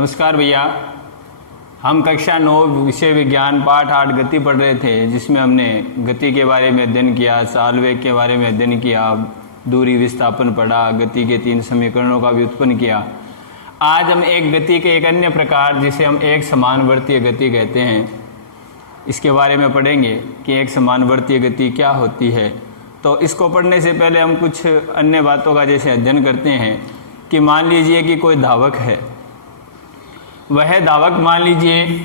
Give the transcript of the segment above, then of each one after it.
नमस्कार भैया। हम कक्षा 9 विषय विज्ञान पाठ 8 गति पढ़ रहे थे, जिसमें हमने गति के बारे में अध्ययन किया, चाल वेग के बारे में अध्ययन किया, दूरी विस्थापन पढ़ा, गति के 3 समीकरणों का व्युत्पन्न किया। आज हम एक गति के एक अन्य प्रकार, जिसे हम एक समानुवर्तीय गति कहते हैं, इसके बारे में पढ़ेंगे कि एक समानुवर्तीय गति क्या होती है। तो इसको पढ़ने से पहले हम कुछ अन्य बातों का जैसे अध्ययन करते हैं कि मान लीजिए कि कोई धावक है। वह धावक मान लीजिए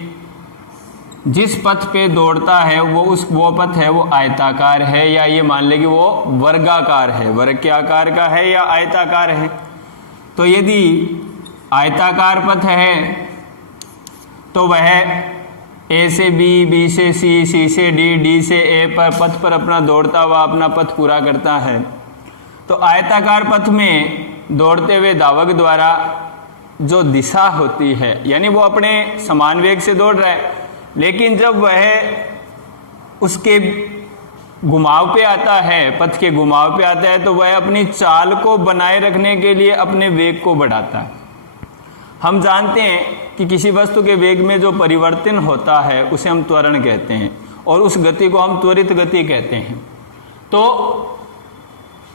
जिस पथ पे दौड़ता है वो पथ है वो आयताकार है, या ये मान लें कि वो वर्गाकार है, वर्ग के आकार का है या आयताकार है। तो यदि आयताकार पथ है तो वह ए से बी, बी से सी, सी से डी, डी से ए पर पथ पर अपना दौड़ता हुआ अपना पथ पूरा करता है। तो आयताकार पथ में दौड़ते हुए धावक द्वारा जो दिशा होती है, यानी वो अपने समान वेग से दौड़ रहा है, लेकिन जब वह उसके घुमाव पे आता है, पथ के घुमाव पे आता है, तो वह अपनी चाल को बनाए रखने के लिए अपने वेग को बढ़ाता है। हम जानते हैं कि किसी वस्तु के वेग में जो परिवर्तन होता है उसे हम त्वरण कहते हैं, और उस गति को हम त्वरित गति कहते हैं। तो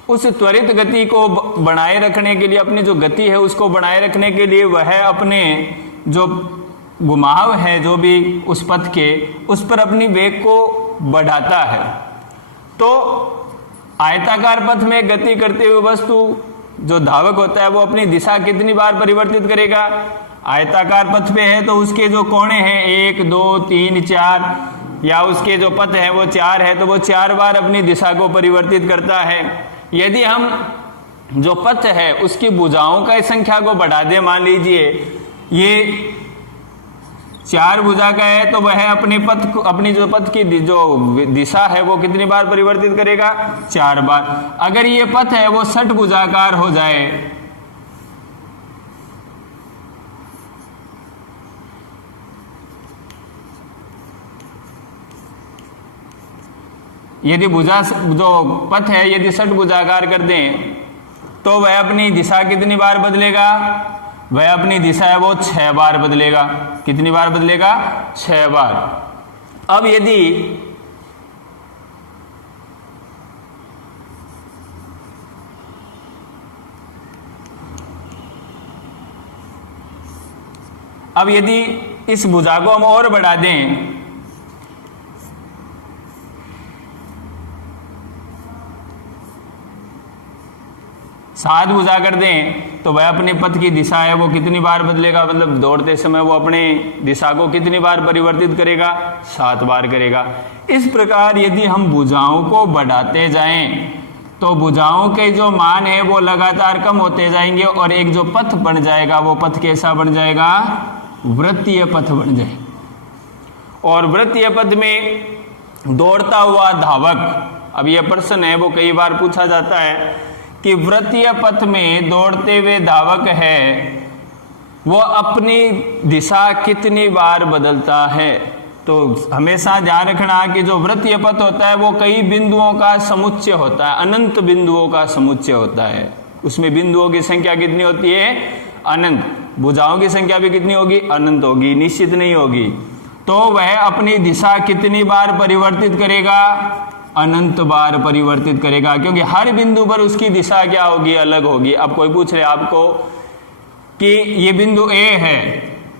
उस त्वरित गति को बनाए रखने के लिए, अपनी जो गति है उसको बनाए रखने के लिए वह अपने जो घुमाव है जो भी उस पथ के, उस पर अपनी वेग को बढ़ाता है। तो आयताकार पथ में गति करते हुए वस्तु जो धावक होता है वो अपनी दिशा कितनी बार परिवर्तित करेगा? आयताकार पथ पे है तो उसके जो कोणे हैं 1, 2, 3, 4, या उसके जो पथ है वो 4 है तो वो 4 बार अपनी दिशा को परिवर्तित करता है। यदि हम जो पथ है उसकी भुजाओं का संख्या को बढ़ा दें, मान लीजिए ये 4 भुजा का है तो वह अपने पथ को, अपनी जो पथ की जो दिशा है वो कितनी बार परिवर्तित करेगा? 4 बार। अगर ये पथ है वो 60 भुजाकार हो जाए, यदि भुजा जो पथ है यदि 60 भुजाकार कर दें तो वह अपनी दिशा कितनी बार बदलेगा? वह अपनी दिशा है वो 6 बार बदलेगा। कितनी बार बदलेगा? 6 बार। अब यदि इस भुजा को हम और बढ़ा दें, 7 भुजा कर दें, तो वह अपने पथ की दिशा है वो कितनी बार बदलेगा? मतलब दौड़ते समय वो अपने दिशा को कितनी बार परिवर्तित करेगा? 7 बार करेगा। इस प्रकार यदि हम भुजाओं को बढ़ाते जाएं तो भुजाओं के जो मान है वो लगातार कम होते जाएंगे, और एक जो पथ बन जाएगा वो पथ कैसा बन जाएगा? वृत्तीय पथ बन जाएगा। और वृत्तीय पथ में दौड़ता हुआ धावक, अब यह प्रश्न है वो कई बार पूछा जाता है कि वृत्तीय पथ में दौड़ते हुए धावक है वो अपनी दिशा कितनी बार बदलता है? तो हमेशा ध्यान रखना कि जो वृत्तीय पथ होता है वो कई बिंदुओं का समुच्चय होता है, अनंत बिंदुओं का समुच्चय होता है। उसमें बिंदुओं की संख्या कितनी होती है? अनंत। भुजाओं की संख्या भी कितनी होगी? अनंत होगी, निश्चित नहीं होगी। तो वह अपनी दिशा कितनी बार परिवर्तित करेगा? अनंत बार परिवर्तित करेगा, क्योंकि हर बिंदु पर उसकी दिशा क्या होगी? अलग होगी। अब कोई पूछ रहे आपको कि ये बिंदु ए है,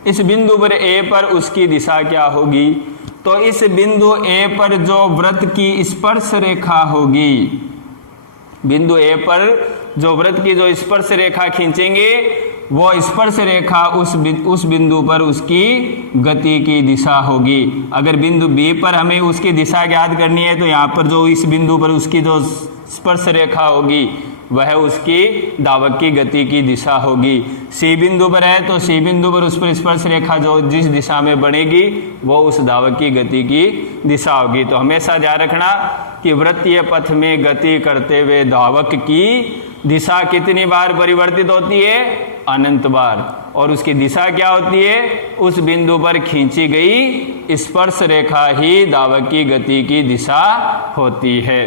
इस बिंदु पर ए पर उसकी दिशा क्या होगी? तो इस बिंदु ए पर जो वृत्त की स्पर्श रेखा होगी, बिंदु ए पर जो वृत्त की जो स्पर्श रेखा खींचेंगे वो स्पर्श रेखा उस बिंदु पर उसकी गति की दिशा होगी। अगर बिंदु बी पर हमें उसकी दिशा ज्ञात करनी है तो यहाँ पर जो इस बिंदु पर उसकी जो स्पर्श रेखा होगी वह उसकी धावक की गति की दिशा होगी। सी बिंदु पर है तो सी बिंदु पर उस पर स्पर्श रेखा जो जिस दिशा में बनेगी वो उस धावक की गति की दिशा होगी। तो हमेशा ध्यान रखना कि वृत्तीय पथ में गति करते हुए धावक की दिशा कितनी बार परिवर्तित होती है? अनंत बार। और उसकी दिशा क्या होती है? उस बिंदु पर खींची गई स्पर्श रेखा ही धावक की गति की दिशा होती है।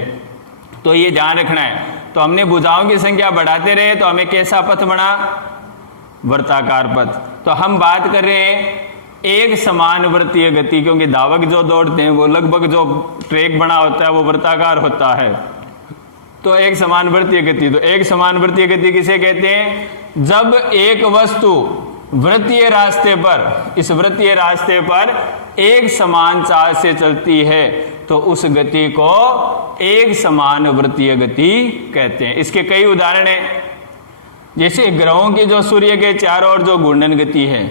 तो ये ध्यान रखना है। तो हमने भुजाओं की संख्या बढ़ाते रहे तो हमें कैसा पथ बना? वृत्ताकार पथ। तो हम बात कर रहे हैं एक समान वृत्तीय गति, क्योंकि धावक जो दौड़ते हैं वो लगभग जो ट्रैक बना होता है वो वृत्ताकार होता है। तो एक समान वृत्तीय गति, तो एक समान वृत्तीय गति किसे कहते हैं? जब एक वस्तु वृत्तीय रास्ते पर, इस वृत्तीय रास्ते पर एक समान चाल से चलती है तो उस गति को एक समान वृत्तीय गति कहते हैं। इसके कई उदाहरण हैं, जैसे ग्रहों की जो सूर्य के चारों ओर जो घूर्णन गति है,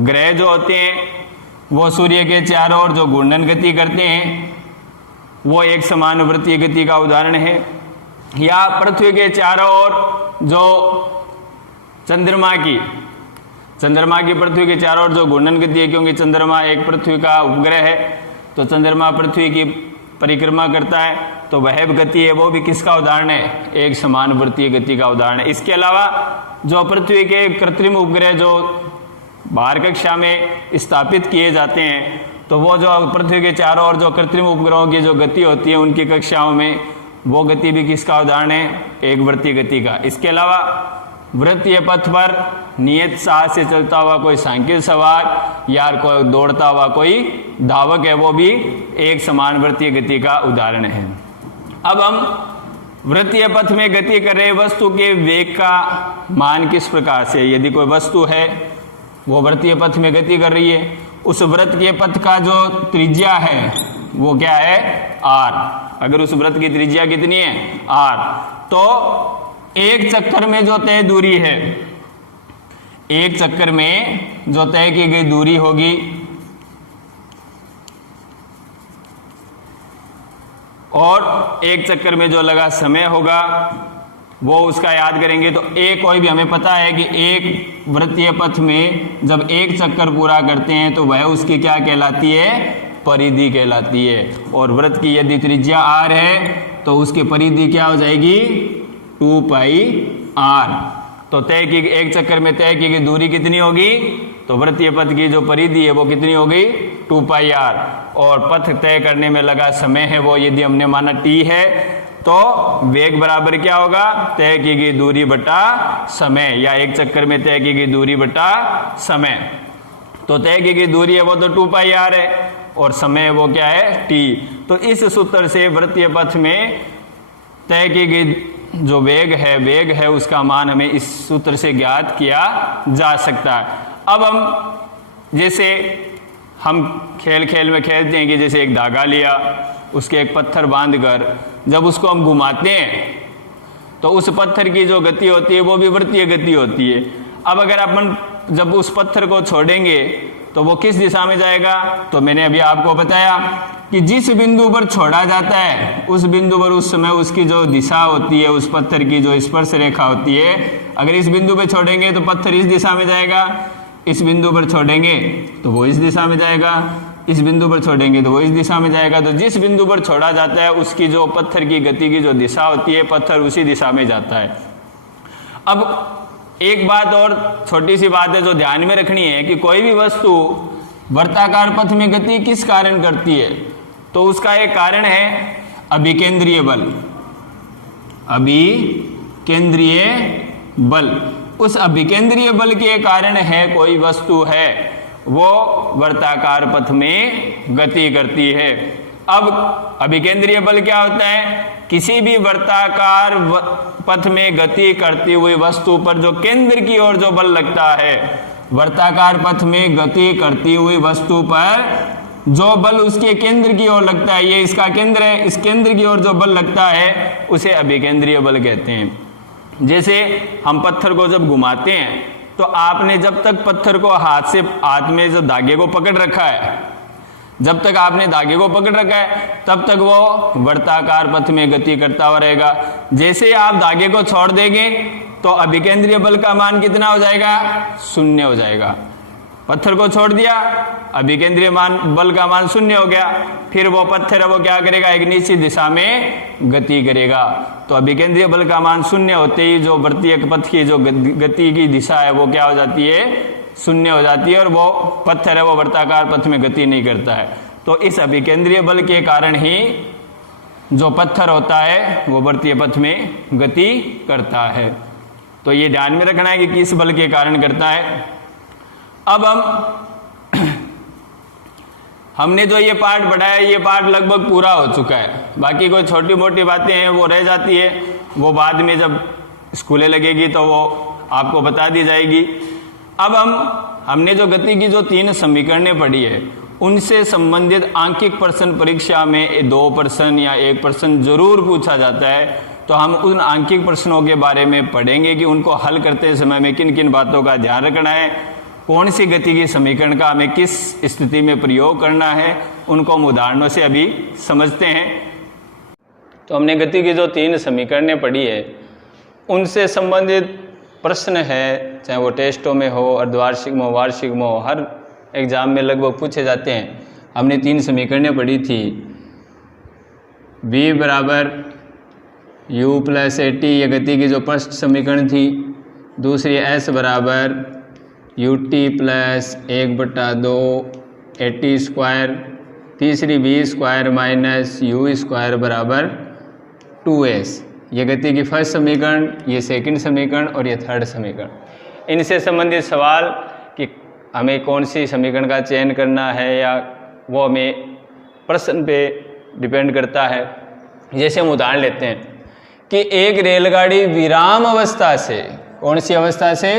ग्रह जो होते हैं वो सूर्य के चारों ओर जो घूर्णन गति करते हैं वो एक समान वृत्तीय गति का उदाहरण है। या पृथ्वी के चारों ओर जो चंद्रमा की पृथ्वी के चारों ओर जो घूर्णन गति है, क्योंकि चंद्रमा एक पृथ्वी का उपग्रह है, तो चंद्रमा पृथ्वी की परिक्रमा करता है, तो वह गति है वो भी किसका उदाहरण है? एक समान वृत्तीय गति का उदाहरण है। इसके अलावा जो पृथ्वी के कृत्रिम उपग्रह जो बाहर कक्षा में स्थापित किए जाते हैं, तो वो जो पृथ्वी के चारों ओर जो कृत्रिम उपग्रहों की जो गति होती है उनकी कक्षाओं में, वो गति भी किसका उदाहरण है? एक वृत्तीय गति का। इसके अलावा वृत्तीय पथ पर नियत चाल से चलता हुआ कोई साइकिल सवार या कोई दौड़ता हुआ कोई धावक है, वो भी एक समान वृत्तीय गति का उदाहरण है। अब हम वृत्तीय पथ में गति कर रहे वस्तु के वेग का मान किस प्रकार से? यदि कोई वस्तु है वो वृत्तीय पथ में गति कर रही है, उस वृत्तीय पथ का जो त्रिज्या है वो क्या है? r। अगर उस वृत्त की त्रिज्या कितनी है? r, तो एक चक्कर में जो तय दूरी है, एक चक्कर में जो तय की गई दूरी होगी और एक चक्कर में जो लगा समय होगा वो उसका याद करेंगे। तो एक कोई भी हमें पता है कि एक वृत्तीय पथ में जब एक चक्कर पूरा करते हैं तो वह उसकी क्या कहलाती है? परिधि कहलाती है। और वृत्त की यदि त्रिज्या r है तो उसकी परिधि क्या हो जाएगी? 2 पाई r। तो तय की एक चक्कर में तय की गई दूरी कितनी होगी? तो वृत्तीय पथ की जो परिधि है वो कितनी होगी? 2 पाई r। और पथ तय करने में लगा समय है वो यदि हमने माना t है, तो वेग बराबर क्या होगा? तय की गई दूरी बटा समय, या एक चक्कर में तय की गई दूरी बटा समय। तो तय की गई दूरी है वो तो 2 पाई r है और समय वो क्या है? t। तो इस सूत्र से वृत्तीय पथ में तय की गई जो वेग है उसका मान हमें इस सूत्र से ज्ञात किया जा सकता है। अब हम जैसे हम खेल में खेलते हैं कि जैसे एक धागा लिया, उसके एक पत्थर बांधकर जब उसको हम घुमाते हैं तो उस पत्थर की जो गति होती है वो भी वृत्तीय गति होती है। अब अगर अपन जब उस पत्थर को छोड़ेंगे तो वो किस दिशा में जाएगा? तो मैंने अभी आपको बताया कि जिस बिंदु पर छोड़ा जाता है उस बिंदु पर उस समय उसकी जो दिशा होती है, उस पत्थर की जो स्पर्श रेखा होती है, अगर इस बिंदु पर छोड़ेंगे तो पत्थर इस दिशा में जाएगा, इस बिंदु पर छोड़ेंगे तो वो इस दिशा में जाएगा, इस बिंदु पर छोड़ेंगे तो वो इस दिशा में जाएगा। तो जिस बिंदु पर छोड़ा जाता है उसकी जो पत्थर की गति की जो दिशा होती है, पत्थर उसी दिशा में जाता है। अब एक बात और छोटी सी बात है जो ध्यान में रखनी है कि कोई भी वस्तु वृत्ताकार पथ में गति किस कारण करती है? तो उसका एक कारण है अभिकेंद्रीय बल। अभिकेंद्रीय बल, उस अभिकेंद्रीय बल के कारण है कोई वस्तु है वो वृत्ताकार पथ में गति करती है। अब अभिकेंद्रीय बल क्या होता है? किसी भी वृत्ताकार पथ में गति करती हुई वस्तु पर जो केंद्र की ओर जो बल लगता है, वृत्ताकार पथ में गति करती हुई वस्तु पर जो बल उसके केंद्र की ओर लगता है, ये इसका केंद्र है, इस केंद्र की ओर जो बल लगता है उसे अभिकेंद्रीय बल कहते हैं। जैसे हम पत्थर को जब घुमाते हैं तो आपने जब तक पत्थर को हाथ में जो धागे को पकड़ रखा है, जब तक आपने धागे को पकड़ रखा है तब तक वो वृत्ताकार पथ में गति करता हुआ रहेगा। जैसे ही आप धागे को छोड़ देंगे तो अभिकेंद्रीय बल का मान कितना हो जाएगा? 0 हो जाएगा। पत्थर को छोड़ दिया, अभिकेंद्रीय बल का मान 0 हो गया, फिर वो पत्थर है वो क्या करेगा? एक निश्चित दिशा में गति करेगा। तो अभिकेंद्रीय बल का मान 0 होते ही जो वृत्तीय पथ की जो गति की दिशा है वो क्या हो जाती है? 0 हो जाती है और वो पत्थर है वो वृत्ताकार पथ में गति नहीं करता है। तो इस अभिकेंद्रीय बल के कारण ही जो पत्थर होता है वो वृत्तीय पथ में गति करता है। तो ये ध्यान में रखना है कि किस बल के कारण करता है। अब हमने जो ये पार्ट पढ़ाया ये पार्ट लगभग पूरा हो चुका है, बाकी कोई छोटी मोटी बातें हैं वो रह जाती है, वो बाद में जब स्कूलें लगेगी तो वो आपको बता दी जाएगी। अब हमने जो गति की जो 3 समीकरणें पढ़ी है उनसे संबंधित आंकिक प्रश्न परीक्षा में 2 प्रश्न या 1 प्रश्न जरूर पूछा जाता है, तो हम उन आंकिक प्रश्नों के बारे में पढ़ेंगे कि उनको हल करते समय में किन किन बातों का ध्यान रखना है, कौन सी गति की समीकरण का हमें किस स्थिति में प्रयोग करना है, उनको हम उदाहरणों से अभी समझते हैं। तो हमने गति की जो 3 समीकरणें पढ़ी है उनसे संबंधित प्रश्न है, चाहे वो टेस्टों में हो, अर्धवार्षिक में हो, वार्षिक में हो, हर एग्जाम में लगभग पूछे जाते हैं। हमने 3 समीकरणें पढ़ी थी, v बराबर u प्लस AT ये गति की जो फर्स्ट समीकरण थी, दूसरी s बराबर ut प्लस 1/2 AT स्क्वायर, तीसरी v square minus u square बराबर 2s ये गति की फर्स्ट समीकरण, ये सेकंड समीकरण और ये थर्ड समीकरण। इनसे संबंधित सवाल कि हमें कौन सी समीकरण का चयन करना है या वो हमें प्रश्न पे डिपेंड करता है। जैसे हम उदाहरण लेते हैं कि एक रेलगाड़ी विराम अवस्था से, कौन सी अवस्था से,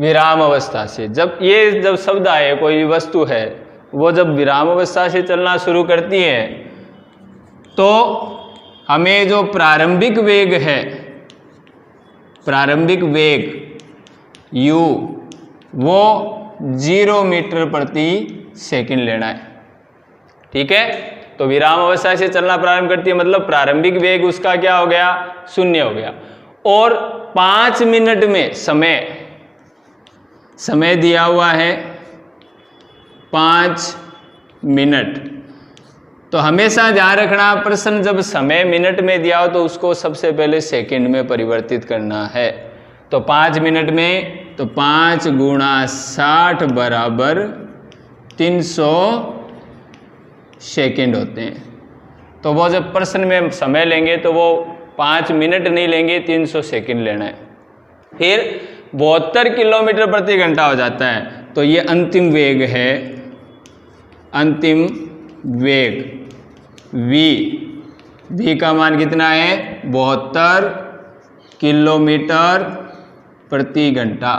विराम अवस्था से, जब शब्द आए कोई भी वस्तु है वो जब विराम अवस्था से चलना शुरू करती है तो हमें जो प्रारंभिक वेग है, प्रारंभिक वेग u वो 0 मीटर प्रति सेकंड लेना है। ठीक है, तो विराम अवस्था से चलना प्रारंभ करती है मतलब प्रारंभिक वेग उसका क्या हो गया, 0 हो गया। और 5 मिनट में समय दिया हुआ है 5 मिनट। तो हमेशा ध्यान रखना, प्रश्न जब समय मिनट में दिया हो तो उसको सबसे पहले सेकंड में परिवर्तित करना है। तो 5 मिनट में तो 5 × 60 बराबर 300 सेकंड होते हैं। तो वो जब प्रश्न में समय लेंगे तो वो 5 मिनट नहीं लेंगे, 300 सेकंड लेना है। फिर 72 किलोमीटर प्रति घंटा हो जाता है। तो ये अंतिम वेग है, अंतिम वेग v का मान कितना है, 72 किलोमीटर प्रति घंटा।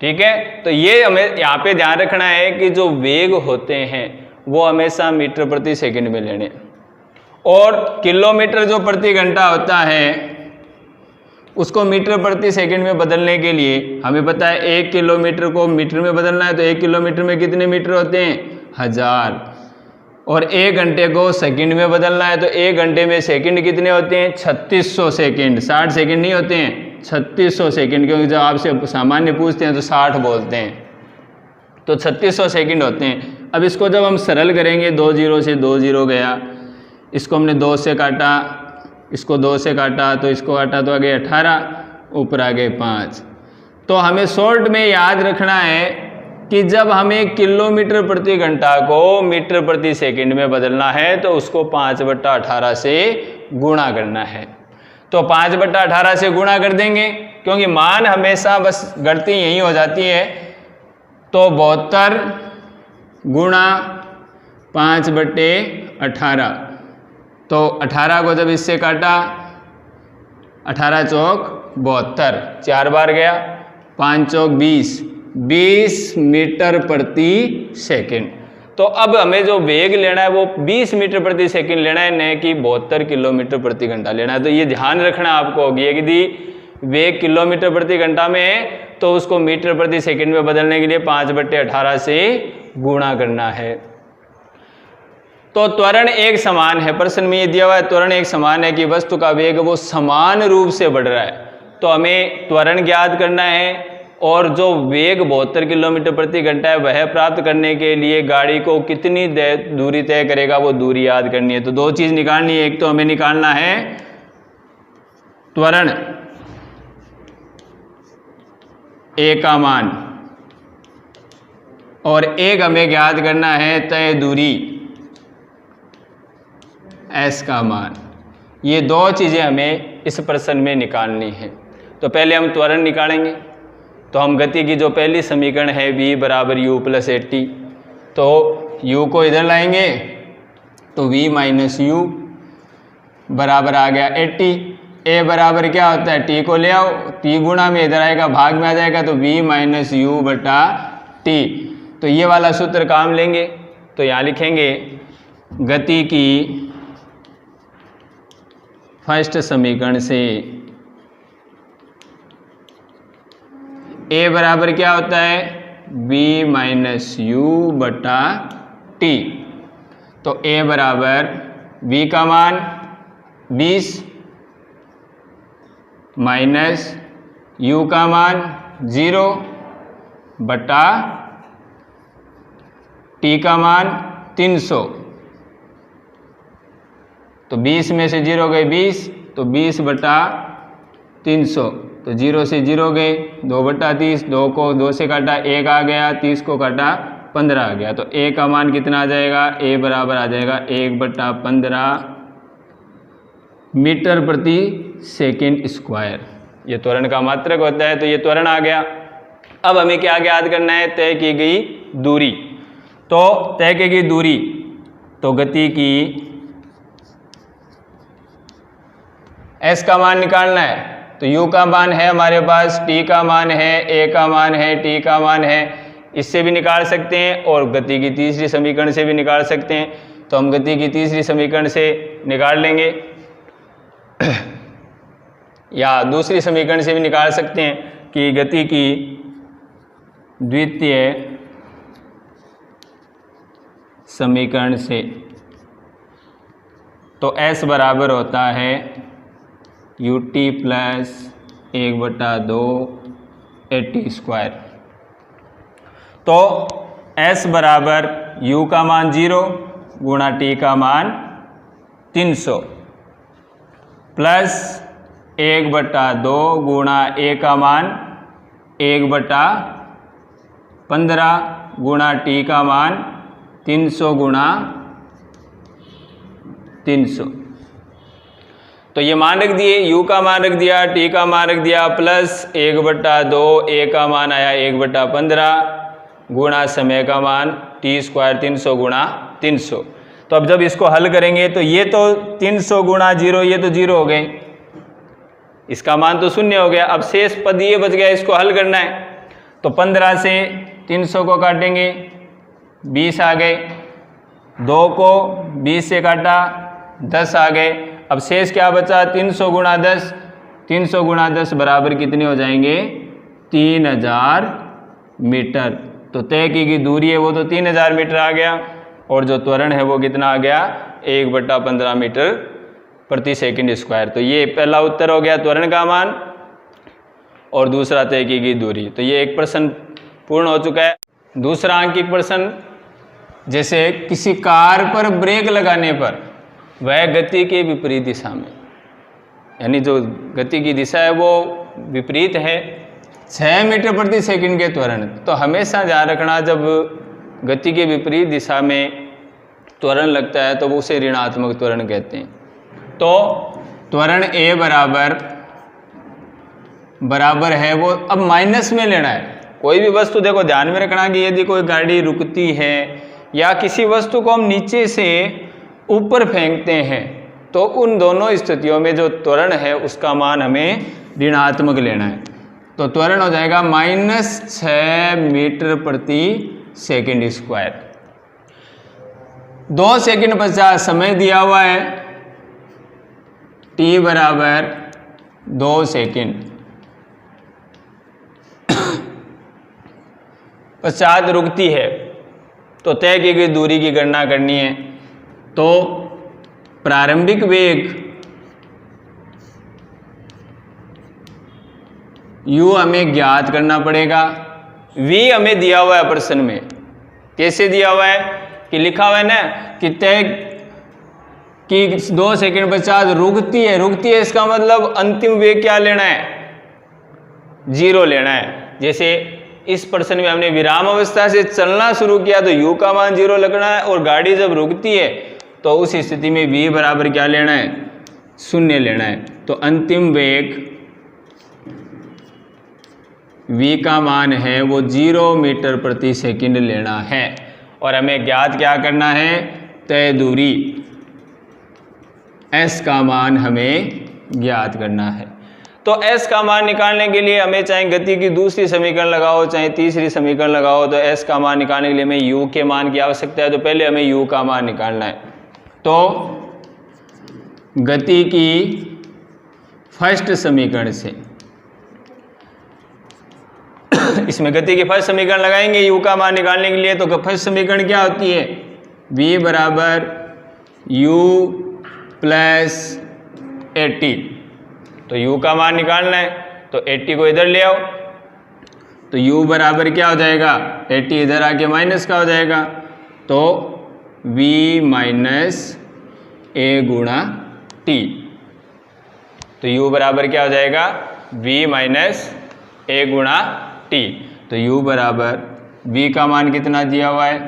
ठीक है, तो ये हमें यहाँ पे ध्यान रखना है कि जो वेग होते हैं वो हमेशा मीटर प्रति सेकंड में लेने, और किलोमीटर जो प्रति घंटा होता है उसको मीटर प्रति सेकंड में बदलने के लिए हमें पता है 1 किलोमीटर को मीटर में बदलना है तो 1 किलोमीटर में कितने मीटर होते हैं, 1000। और 1 घंटे को सेकंड में बदलना है तो 1 घंटे में सेकंड कितने होते हैं, 3600 सेकंड। 60 सेकंड नहीं होते हैं, 3600 सेकंड, क्योंकि जब आपसे सामान्य पूछते हैं तो 60 बोलते हैं, तो 3600 सेकंड होते हैं। अब इसको जब हम सरल करेंगे, 2 0 से 2 0 गया, इसको हमने 2 से काटा, इसको 2 से काटा तो इसको काटा तो आगे 18, ऊपर आ गए 5। तो हमें शॉर्ट में याद रखना है कि जब हमें किलोमीटर प्रति घंटा को मीटर प्रति सेकंड में बदलना है तो उसको 5/18 से गुणा करना है। तो 5/18 से गुणा कर देंगे, क्योंकि मान हमेशा बस गलती यही हो जाती है। तो 72 गुणा 5/18, तो 18 को जब इससे काटा, 18 चौक 72, 4 बार गया, 5 चौक 20 मीटर प्रति सेकंड। तो अब हमें जो वेग लेना है वो 20 मीटर प्रति सेकंड लेना है, न कि 72 किलोमीटर प्रति घंटा लेना है। तो ये ध्यान रखना आपको कि यदि वेग किलोमीटर प्रति घंटा में है तो उसको मीटर प्रति सेकंड में बदलने के लिए 5/18 से गुणा करना है। तो त्वरण एक समान है, प्रश्न में ये दिया हुआ है त्वरण एक समान है कि वस्तु का वेग वो समान रूप से बढ़ रहा है। तो हमें त्वरण ज्ञात करना है, और जो वेग 72 किलोमीटर प्रति घंटा है वह प्राप्त करने के लिए गाड़ी को कितनी दूरी तय करेगा वो दूरी याद करनी है। तो 2 चीज़ निकालनी है, एक तो हमें निकालना है त्वरण ए का मान, और एक हमें ज्ञात करना है तय दूरी एस का मान। ये 2 चीज़ें हमें इस प्रश्न में निकालनी है। तो पहले हम त्वरण निकालेंगे। तो हम गति की जो पहली समीकरण है v बराबर u प्लस एटी, तो u को इधर लाएंगे तो v माइनस यू बराबर आ गया 80। a बराबर क्या होता है, t को ले आओ, t गुणा में इधर आएगा, भाग में आ जाएगा, तो v माइनस यू बटा t। तो ये वाला सूत्र काम लेंगे। तो यहाँ लिखेंगे गति की फर्स्ट समीकरण से a बराबर क्या होता है, v माइनस यू बटा t। तो a बराबर v का मान 20 माइनस u का मान 0 बटा t का मान 300। तो 20 में से 0 गए 20, तो 20 बटा 300, तो 0 से 0 गए, 2 बटा 30, 2 को 2 से काटा 1 आ गया, 30 को काटा 15 आ गया। तो a का मान कितना आ जाएगा, a बराबर आ जाएगा 1 बटा 15 मीटर प्रति सेकंड स्क्वायर। ये त्वरण का मात्रक होता है। तो ये त्वरण आ गया। अब हमें क्या ज्ञात करना है, तय की गई दूरी। तो तय की गई दूरी, तो गति की s का मान निकालना है। तो u का मान है हमारे पास, t का मान है, a का मान है, t का मान है, इससे भी निकाल सकते हैं और गति की तीसरी समीकरण से भी निकाल सकते हैं। तो हम गति की तीसरी समीकरण से निकाल लेंगे या दूसरी समीकरण से भी निकाल सकते हैं कि गति की द्वितीय समीकरण से। तो s बराबर होता है ut प्लस 1/2 80 स्क्वायर। तो s बराबर u का मान 0 गुणा t का मान 300 प्लस 1/2 गुणा a का मान 1/15 गुणा t का मान 300 गुणा 300। तो ये मान रख दिए, u का मान रख दिया, t का मान रख दिया, प्लस 1/2 a का मान आया 1/15 गुणा समय का मान t स्क्वायर 300 गुणा 300। तो अब जब इसको हल करेंगे तो ये तो 300 गुणा 0, ये तो 0 हो गए, इसका मान तो 0 हो गया। अब शेष पद ये बच गया, इसको हल करना है। तो 15 से 300 को काटेंगे 20 आ गए, 2 को 20 से काटा 10 आ गए। अब शेष क्या बचा, 300 गुणा 10, 300 गुणा 10 बराबर कितने हो जाएंगे, 3000 मीटर। तो तय की गई दूरी है वो तो 3000 मीटर आ गया, और जो त्वरण है वो कितना आ गया, 1/15 मीटर प्रति सेकंड स्क्वायर। तो ये पहला उत्तर हो गया त्वरण का मान, और दूसरा तय की गई दूरी। तो ये एक प्रश्न पूर्ण हो चुका है। दूसरा अंकित प्रश्न, जैसे किसी कार पर ब्रेक लगाने पर वह गति के विपरीत दिशा में, यानी जो गति की दिशा है वो विपरीत है, 6 मीटर प्रति सेकंड के त्वरण। तो हमेशा ध्यान रखना, जब गति के विपरीत दिशा में त्वरण लगता है तो वो उसे ऋणात्मक त्वरण कहते हैं। तो त्वरण a बराबर है वो, अब माइनस में लेना है। कोई भी वस्तु देखो ध्यान में रखना कि यदि कोई गाड़ी रुकती है या किसी वस्तु को हम नीचे से ऊपर फेंकते हैं, तो उन दोनों स्थितियों में जो त्वरण है उसका मान हमें ऋणात्मक लेना है। तो त्वरण हो जाएगा -6 मीटर प्रति सेकंड स्क्वायर। 2 सेकंड 50 समय दिया हुआ है, t बराबर 2 सेकंड, 50 रुकती है। तो तय की गई दूरी की गणना करनी है। तो प्रारंभिक वेग u हमें ज्ञात करना पड़ेगा, v हमें दिया हुआ है प्रश्न में। कैसे दिया हुआ है कि लिखा हुआ है ना कि तय कि 2 सेकंड 50 रुकती है, इसका मतलब अंतिम वेग क्या लेना है, 0 लेना है। जैसे इस प्रश्न में हमने विराम अवस्था से चलना शुरू किया तो u का मान 0 लगना है, और गाड़ी जब रुकती है तो उस स्थिति में v बराबर क्या लेना है, 0 लेना है। तो अंतिम वेग v का मान है वो 0 मीटर प्रति सेकंड लेना है और हमें ज्ञात क्या करना है, तय दूरी s का मान हमें ज्ञात करना है। तो s का मान निकालने के लिए हमें चाहे गति की दूसरी समीकरण लगाओ चाहे तीसरी समीकरण लगाओ, तो s का मान निकालने के लिए हमें u के मान की आवश्यकता है। तो पहले हमें u का मान निकालना है। तो गति की फर्स्ट समीकरण से इसमें गति की फर्स्ट समीकरण लगाएंगे u का मान निकालने के लिए। तो फर्स्ट समीकरण क्या होती है, v बराबर u प्लस 80। तो u का मान निकालना है तो 80 को इधर ले आओ, तो u बराबर क्या हो जाएगा, 80 इधर आके माइनस का हो जाएगा, तो v माइनस a गुणा t। तो u बराबर क्या हो जाएगा, v माइनस a गुणा t। तो u बराबर v का मान कितना दिया हुआ है,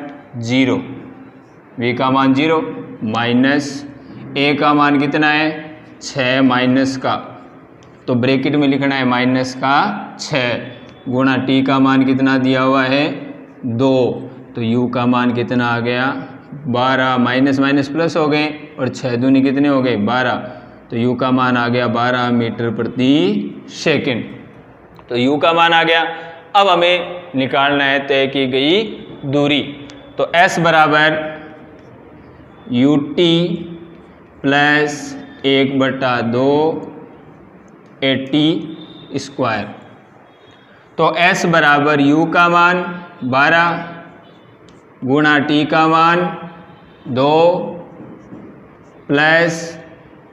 0, v का मान 0 माइनस a का मान कितना है, 6 माइनस का, तो ब्रैकेट में लिखना है माइनस का 6 गुणा t का मान कितना दिया हुआ है, 2। तो u का मान कितना आ गया, 12, माइनस माइनस प्लस हो गए और 6 दूनी कितने हो गए, 12। तो u का मान आ गया 12 मीटर प्रति सेकंड। तो u का मान आ गया। अब हमें निकालना है तय की गई दूरी। तो s बराबर ut प्लस 1/2 80 स्क्वायर। तो s बराबर u का मान 12 गुणा t का मान 2 प्लस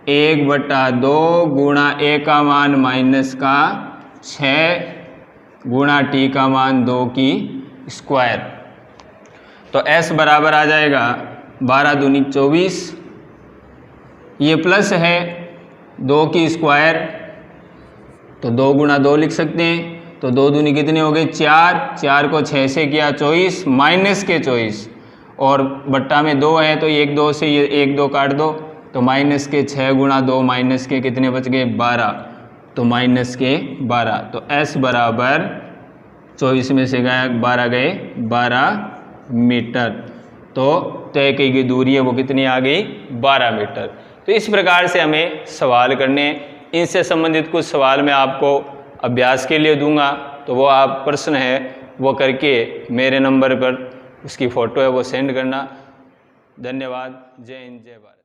1/2 गुणा a का मान माइनस का 6 गुणा t का मान 2 की स्क्वायर। तो s बराबर आ जाएगा 12 दूनी 24, ये प्लस है 2 की स्क्वायर, तो 2 गुणा 2 लिख सकते हैं। तो 2 दूनी कितने हो गए, 4, 4 को 6 से किया 24 माइनस के 24 और बट्टा में 2 है तो 1 2 से ये 1 2 काट दो, तो माइनस के 6 गुणा 2 माइनस के कितने बच गए, 12, तो माइनस के 12। तो s बराबर 24 में से गया 12 गए 12 मीटर। तो तय की गई दूरी है वो कितनी आ गई, 12 मीटर। तो इस प्रकार से हमें सवाल करने, इनसे संबंधित कुछ सवाल मैं आपको अभ्यास के लिए दूंगा, तो वो आप प्रश्न है वो करके मेरे नंबर पर उसकी फ़ोटो है वो सेंड करना। धन्यवाद। जय हिंद, जय भारत।